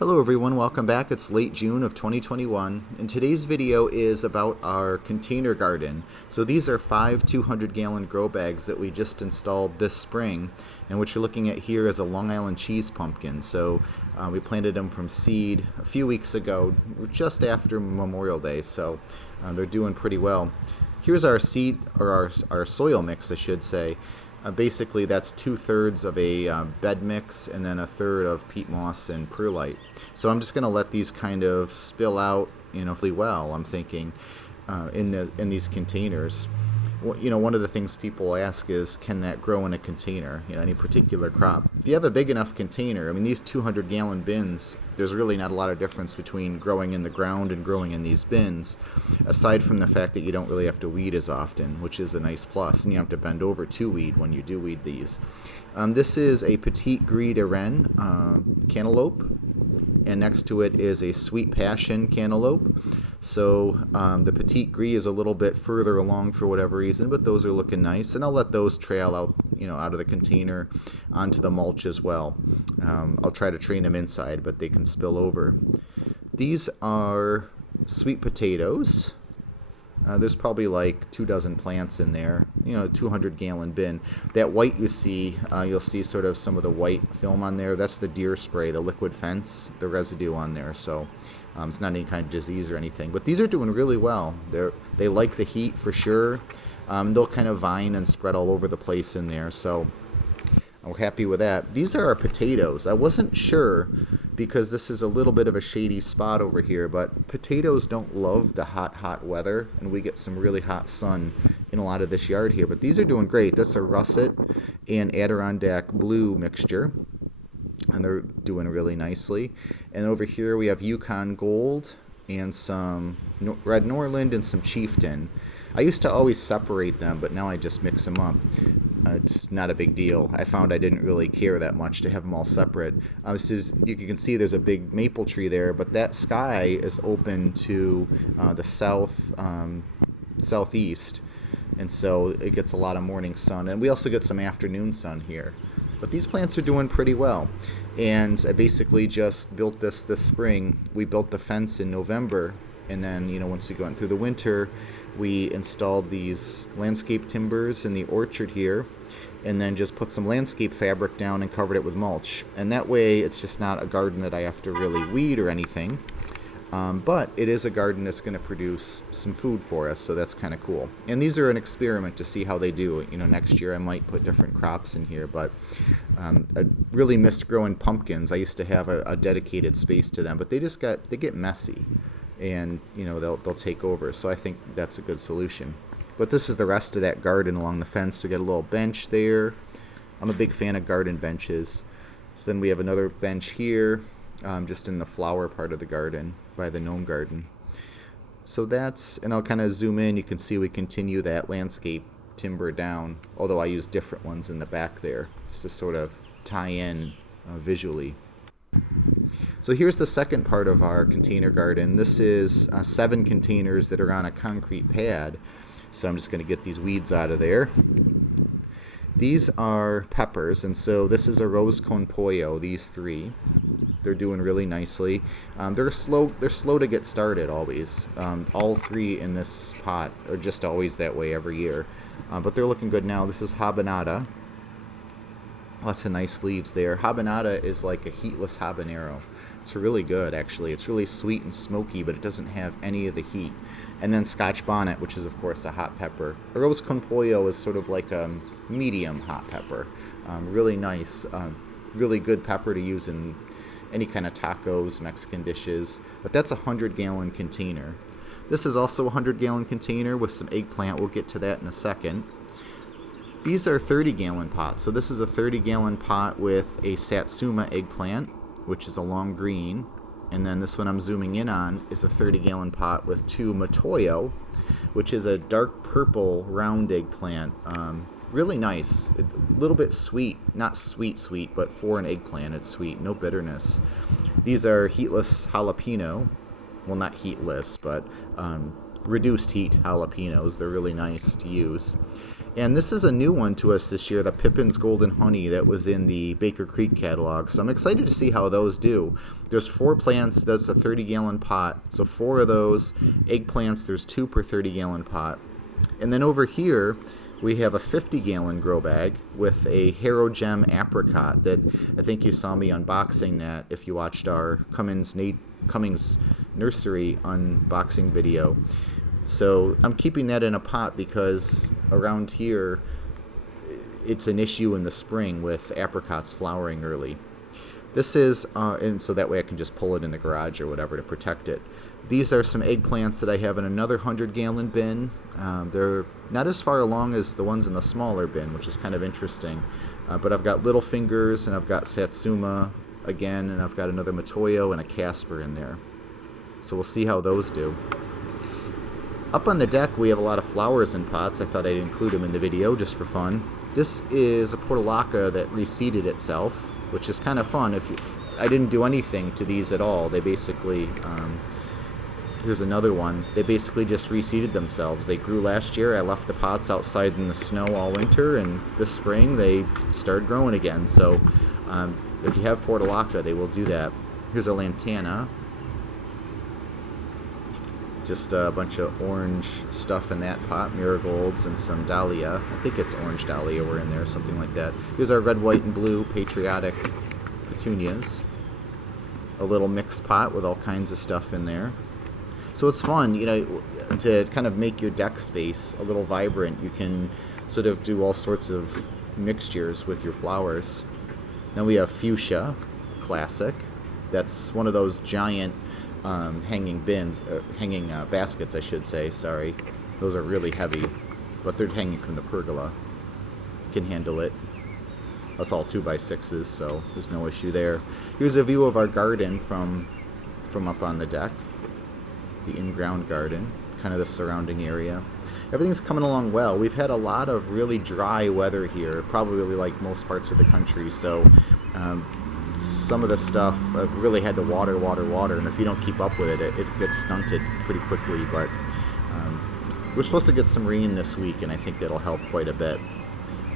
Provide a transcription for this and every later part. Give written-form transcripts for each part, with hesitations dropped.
Hello everyone, welcome back. It's late June of 2021, and today's video is about our container garden. So these are 5 200-gallon grow bags that we just installed this spring, and what you're looking at here is a Long Island cheese pumpkin. So we planted them from seed a few weeks ago, just after Memorial Day, so they're doing pretty well. Here's our seed, or our soil mix, I should say. Basically, that's 2/3 of a bed mix and then 1/3 of peat moss and perlite. So I'm just going to let these kind of spill out, really well, I'm thinking, in these containers. One of the things people ask is, can that grow in a container, any particular crop? If you have a big enough container, these 200-gallon bins, there's really not a lot of difference between growing in the ground and growing in these bins, aside from the fact that you don't really have to weed as often, which is a nice plus, and you don't have to bend over to weed when you do weed these. This is a Petite Gris de Rennes cantaloupe, and next to it is a Sweet Passion cantaloupe. So the Petite Gris is a little bit further along for whatever reason, but those are looking nice, and I'll let those trail out, out of the container onto the mulch as well. I'll try to train them inside, but they can spill over. These are sweet potatoes. There's probably like 24 plants in there, 200-gallon bin. That white you see, you'll see sort of some of the white film on there. That's the deer spray, the liquid fence, the residue on there. So it's not any kind of disease or anything. But these are doing really well. They like the heat for sure. They'll kind of vine and spread all over the place in there. So I'm happy with that. These are our potatoes. I wasn't sure because this is a little bit of a shady spot over here, but potatoes don't love the hot weather, and we get some really hot sun in a lot of this yard here. But these are doing great. That's a russet and Adirondack blue mixture, and they're doing really nicely. And over here we have Yukon Gold and some Red Norland and some Chieftain. I used to always separate them, but now I just mix them up. It's not a big deal. I found I didn't really care that much to have them all separate. You can see there's a big maple tree there, but that sky is open to the southeast, and so it gets a lot of morning sun. And we also get some afternoon sun here. But these plants are doing pretty well. And I basically just built this spring. We built the fence in November, and then, once we went through the winter, we installed these landscape timbers in the orchard here, and then just put some landscape fabric down and covered it with mulch. And that way it's just not a garden that I have to really weed or anything, but it is a garden that's going to produce some food for us, so that's kind of cool. And these are an experiment to see how they do. Next year I might put different crops in here, but I really missed growing pumpkins. I used to have a dedicated space to them, but they get messy, and they'll take over. So I think that's a good solution. But this is the rest of that garden along the fence. We got a little bench there. I'm a big fan of garden benches. So then we have another bench here, just in the flower part of the garden by the gnome garden. So and I'll kind of zoom in. You can see we continue that landscape timber down, although I use different ones in the back there just to sort of tie in visually. So here's the second part of our container garden. This is 7 containers that are on a concrete pad. So I'm just going to get these weeds out of there. These are peppers, and so this is a rose con pollo, these 3. They're doing really nicely. They're slow to get started always. All 3 in this pot are just always that way every year. But they're looking good now. This is habanada. Lots of nice leaves there. Habanada is like a heatless habanero. It's really good, actually. It's really sweet and smoky, but it doesn't have any of the heat. And then Scotch bonnet, which is, of course, a hot pepper. A rose con pollo is sort of like a medium hot pepper. Really nice, really good pepper to use in any kind of tacos, Mexican dishes. But that's a 100-gallon container. This is also a 100-gallon container with some eggplant. We'll get to that in a second. These are 30-gallon pots. So this is a 30-gallon pot with a Satsuma eggplant, which is a long green. And then this one I'm zooming in on is a 30-gallon pot with 2 Matoyo, which is a dark purple round eggplant. Really nice. A little bit sweet. Not sweet, but for an eggplant, it's sweet. No bitterness. These are heatless jalapeno. Well, not heatless, but reduced heat jalapenos. They're really nice to use. And this is a new one to us this year, the Pippin's Golden Honey that was in the Baker Creek catalog. So I'm excited to see how those do. There's 4 plants, that's a 30-gallon pot. So 4 of those eggplants, there's 2 per 30-gallon pot. And then over here, we have a 50-gallon grow bag with a Harrogem apricot that I think you saw me unboxing that if you watched our Cummins Nursery unboxing video. So I'm keeping that in a pot because around here it's an issue in the spring with apricots flowering early. This is, and so that way I can just pull it in the garage or whatever to protect it. These are some eggplants that I have in another 100-gallon bin. They're not as far along as the ones in the smaller bin, which is kind of interesting. But I've got Little Fingers, and I've got Satsuma again, and I've got another Matoyo and a Casper in there. So we'll see how those do. Up on the deck, we have a lot of flowers in pots. I thought I'd include them in the video just for fun. This is a portulaca that reseeded itself, which is kind of fun. I didn't do anything to these at all. They basically, here's another one. They basically just reseeded themselves. They grew last year. I left the pots outside in the snow all winter, and this spring they started growing again. So if you have portulaca, they will do that. Here's a lantana. Just a bunch of orange stuff in that pot, marigolds and some dahlia. I think it's orange dahlia were in there, something like that. Here's our red, white, and blue patriotic petunias. A little mixed pot with all kinds of stuff in there. So it's fun, you know, to kind of make your deck space a little vibrant. You can sort of do all sorts of mixtures with your flowers. Now we have fuchsia, classic. That's one of those giant hanging bins, hanging baskets, I should say. Sorry, those are really heavy, but they're hanging from the pergola. Can handle it. That's all 2x6s, so there's no issue there. Here's a view of our garden from up on the deck, the in-ground garden, kind of the surrounding area. Everything's coming along well. We've had a lot of really dry weather here, probably like most parts of the country, so some of the stuff I've really had to water, and if you don't keep up with it, it gets stunted pretty quickly. But we're supposed to get some rain this week, and I think that'll help quite a bit.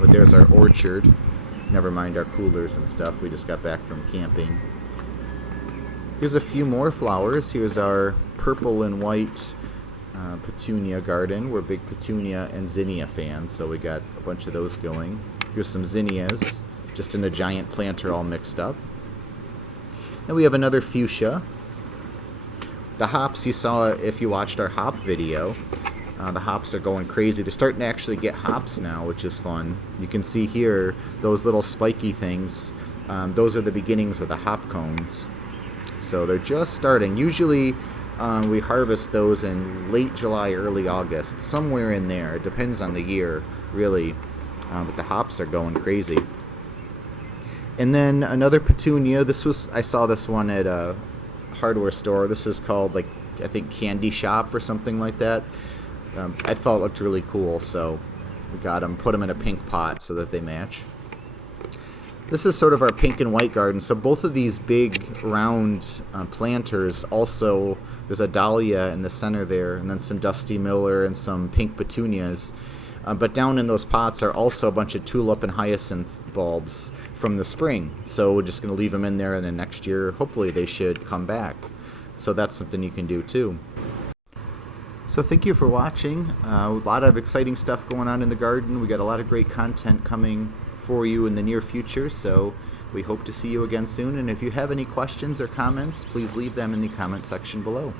But there's our orchard. Never mind our coolers and stuff. We just got back from camping. Here's a few more flowers. Here's our purple and white petunia garden. We're big petunia and zinnia fans, so we got a bunch of those going. Here's some zinnias, just in a giant planter all mixed up. And we have another fuchsia. The hops you saw if you watched our hop video. The hops are going crazy. They're starting to actually get hops now, which is fun. You can see here those little spiky things. Those are the beginnings of the hop cones. So they're just starting. Usually we harvest those in late July, early August, somewhere in there. It depends on the year, really. But the hops are going crazy. And then another petunia. I saw this one at a hardware store. This is called, like, I think Candy Shop or something like that. I thought it looked really cool, so we got them, put them in a pink pot so that they match. This is sort of our pink and white garden. So both of these big round planters, also there's a dahlia in the center there, and then some Dusty Miller and some pink petunias. But down in those pots are also a bunch of tulip and hyacinth bulbs from the spring. So we're just going to leave them in there, and then next year, hopefully they should come back. So that's something you can do too. So thank you for watching. A lot of exciting stuff going on in the garden. We got a lot of great content coming for you in the near future, so we hope to see you again soon. And if you have any questions or comments, please leave them in the comment section below.